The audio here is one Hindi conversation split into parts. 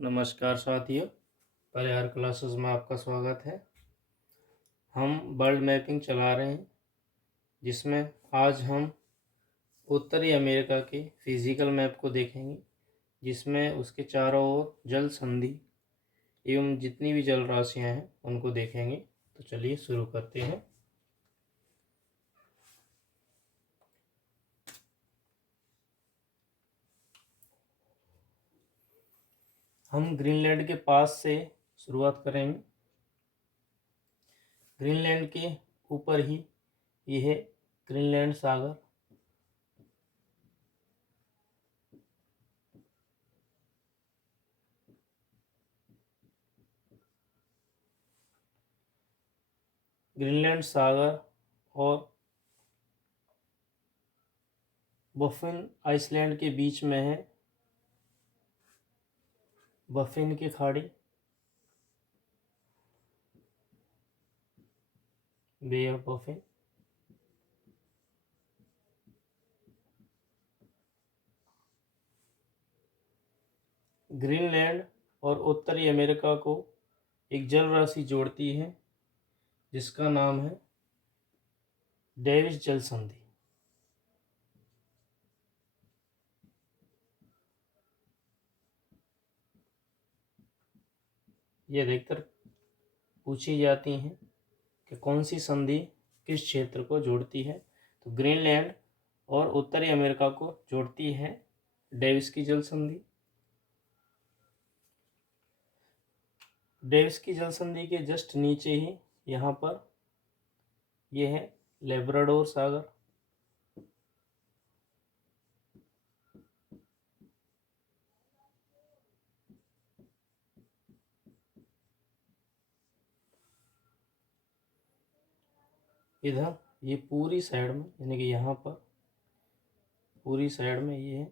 नमस्कार साथियों, परिहार क्लासेस में आपका स्वागत है। हम वर्ल्ड मैपिंग चला रहे हैं, जिसमें आज हम उत्तरी अमेरिका के फिजिकल मैप को देखेंगे, जिसमें उसके चारों ओर जल संधि एवं जितनी भी जल राशियां हैं उनको देखेंगे। तो चलिए शुरू करते हैं। हम ग्रीनलैंड के पास से शुरुआत करेंगे। ग्रीनलैंड के ऊपर ही यह है ग्रीनलैंड सागर। ग्रीनलैंड सागर और बफिन आइसलैंड के बीच में है बफिन की खाड़ी, बे ऑफ बफिन। ग्रीनलैंड और उत्तरी अमेरिका को एक जल राशि जोड़ती है, जिसका नाम है डेविस जल संधि। ये अधिकतर पूछी जाती हैं कि कौन सी संधि किस क्षेत्र को जोड़ती है। तो ग्रीनलैंड और उत्तरी अमेरिका को जोड़ती है डेविस की जल संधि। डेविस की जल संधि के जस्ट नीचे ही यहाँ पर यह है लेब्राडोर सागर। इधर ये पूरी साइड में, यानी कि यहाँ पर पूरी साइड में ये है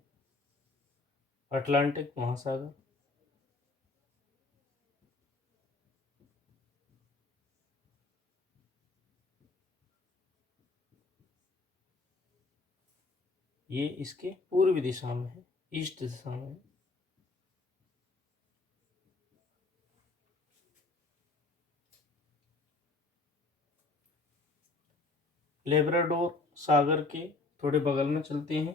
अटलांटिक महासागर। ये इसके पूर्वी दिशा में है, ईस्ट दिशा में है। लेब्राडोर सागर के थोड़े बगल में चलते हैं।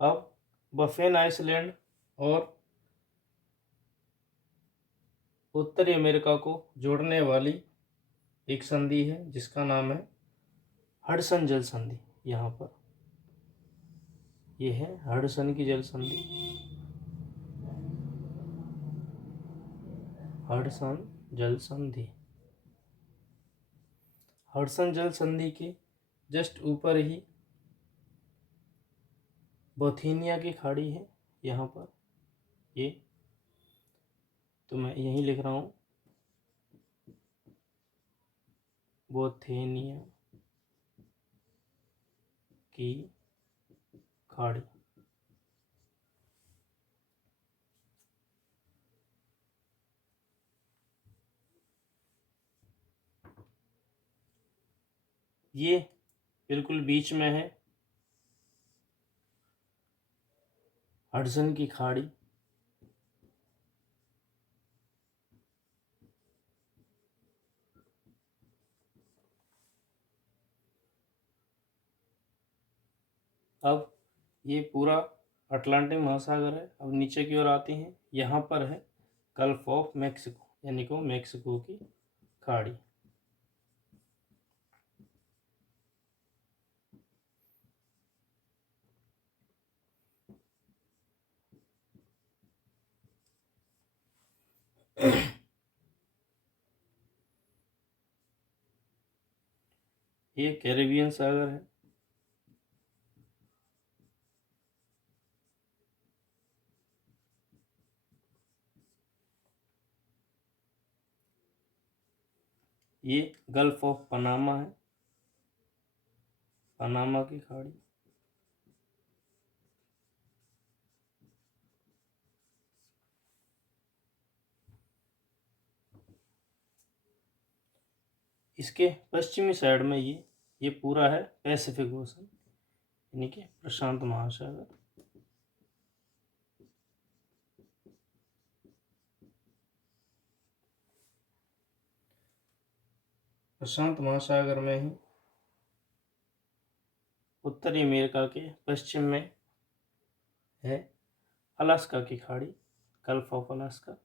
अब बफेन आइसलैंड और उत्तरी अमेरिका को जोड़ने वाली एक संधि है, जिसका नाम है हडसन जल संधि। यहाँ पर यह है हडसन की जल संधि। हडसन जल संधि। हडसन जल संधि के जस्ट ऊपर ही बोथेनिया की खाड़ी है। यहाँ पर ये तो मैं यहीं लिख रहा हूँ, बोथेनिया की खाड़ी। ये बिल्कुल बीच में है हडसन की खाड़ी। अब ये पूरा अटलांटिक महासागर है। अब नीचे की ओर आते हैं, यहाँ पर है गल्फ ऑफ मैक्सिको, यानी कि मैक्सिको की खाड़ी। ये कैरेबियन सागर है। ये गल्फ ऑफ पनामा है, पनामा की खाड़ी। इसके पश्चिमी साइड में ये पूरा है पैसिफिक ओशन, यानी कि प्रशांत महासागर। प्रशांत महासागर में ही उत्तरी अमेरिका के पश्चिम में है अलास्का की खाड़ी, गल्फ ऑफ अलास्का।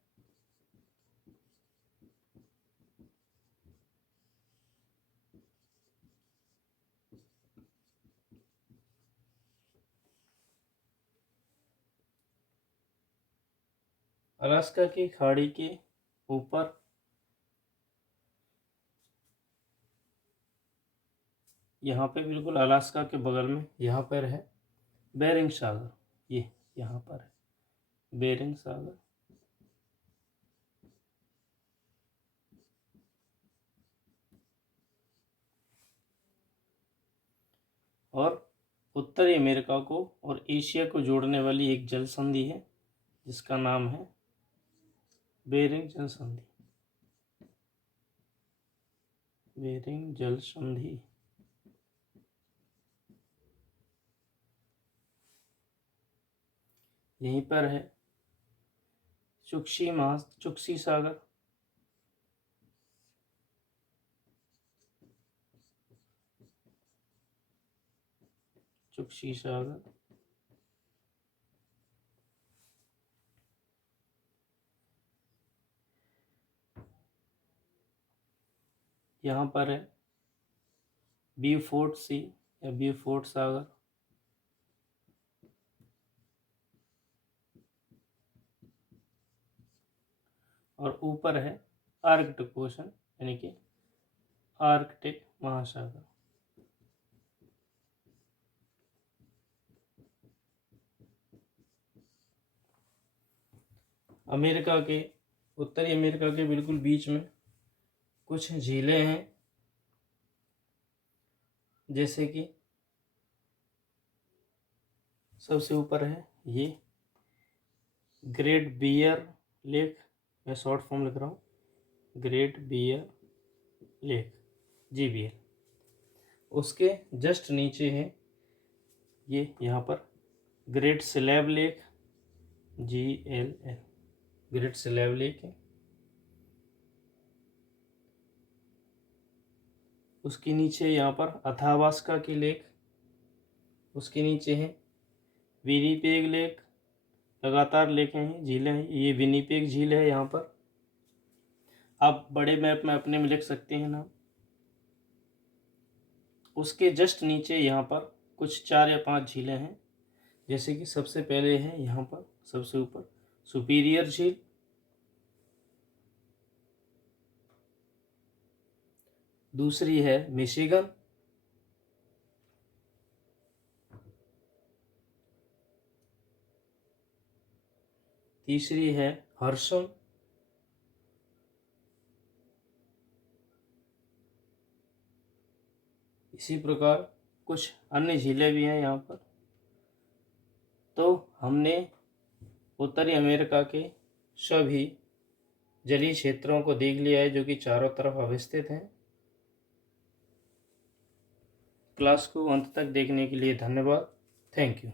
अलास्का की खाड़ी के ऊपर यहाँ पे बिल्कुल अलास्का के बगल में यहाँ पर है बेरिंग सागर। ये यहाँ पर है बेरिंग सागर। और उत्तरी अमेरिका को और एशिया को जोड़ने वाली एक जल संधि है जिसका नाम है बेरिंग जल संधि। बेरिंग जल संधि। यहीं पर है चुक्सी सागर। चुक्सी सागर। यहाँ पर है ब्यूफोर्ट सी या ब्यूफोर्ट सागर। और ऊपर है आर्कटिक ओशन यानी कि आर्कटिक महासागर। अमेरिका के उत्तरी अमेरिका के बिल्कुल बीच में कुछ झीलें हैं, जैसे कि सबसे ऊपर है ये ग्रेट बियर लेक। मैं शॉर्ट फॉर्म लिख रहा हूँ, ग्रेट बियर लेक, GBL। उसके जस्ट नीचे है ये यहाँ पर great slab lake, GLL, great slab lake है। उसके नीचे यहाँ पर अथावास्का की लेक। उसके नीचे है विनीपेग लेक। लगातार लेकें हैं, झीलें हैं। ये विनीपेग झील है यहाँ पर। आप बड़े मैप में अपने में लिख सकते हैं नाम। उसके जस्ट नीचे यहाँ पर कुछ 4 या 5 झीलें हैं, जैसे कि सबसे पहले है यहाँ पर सबसे ऊपर सुपीरियर झील। दूसरी है मिशिगन। तीसरी है हर्सुन। इसी प्रकार कुछ अन्य झीलें भी हैं यहाँ पर। तो हमने उत्तरी अमेरिका के सभी जलीय क्षेत्रों को देख लिया है जो कि चारों तरफ अवस्थित हैं। क्लास को अंत तक देखने के लिए धन्यवाद। Thank you.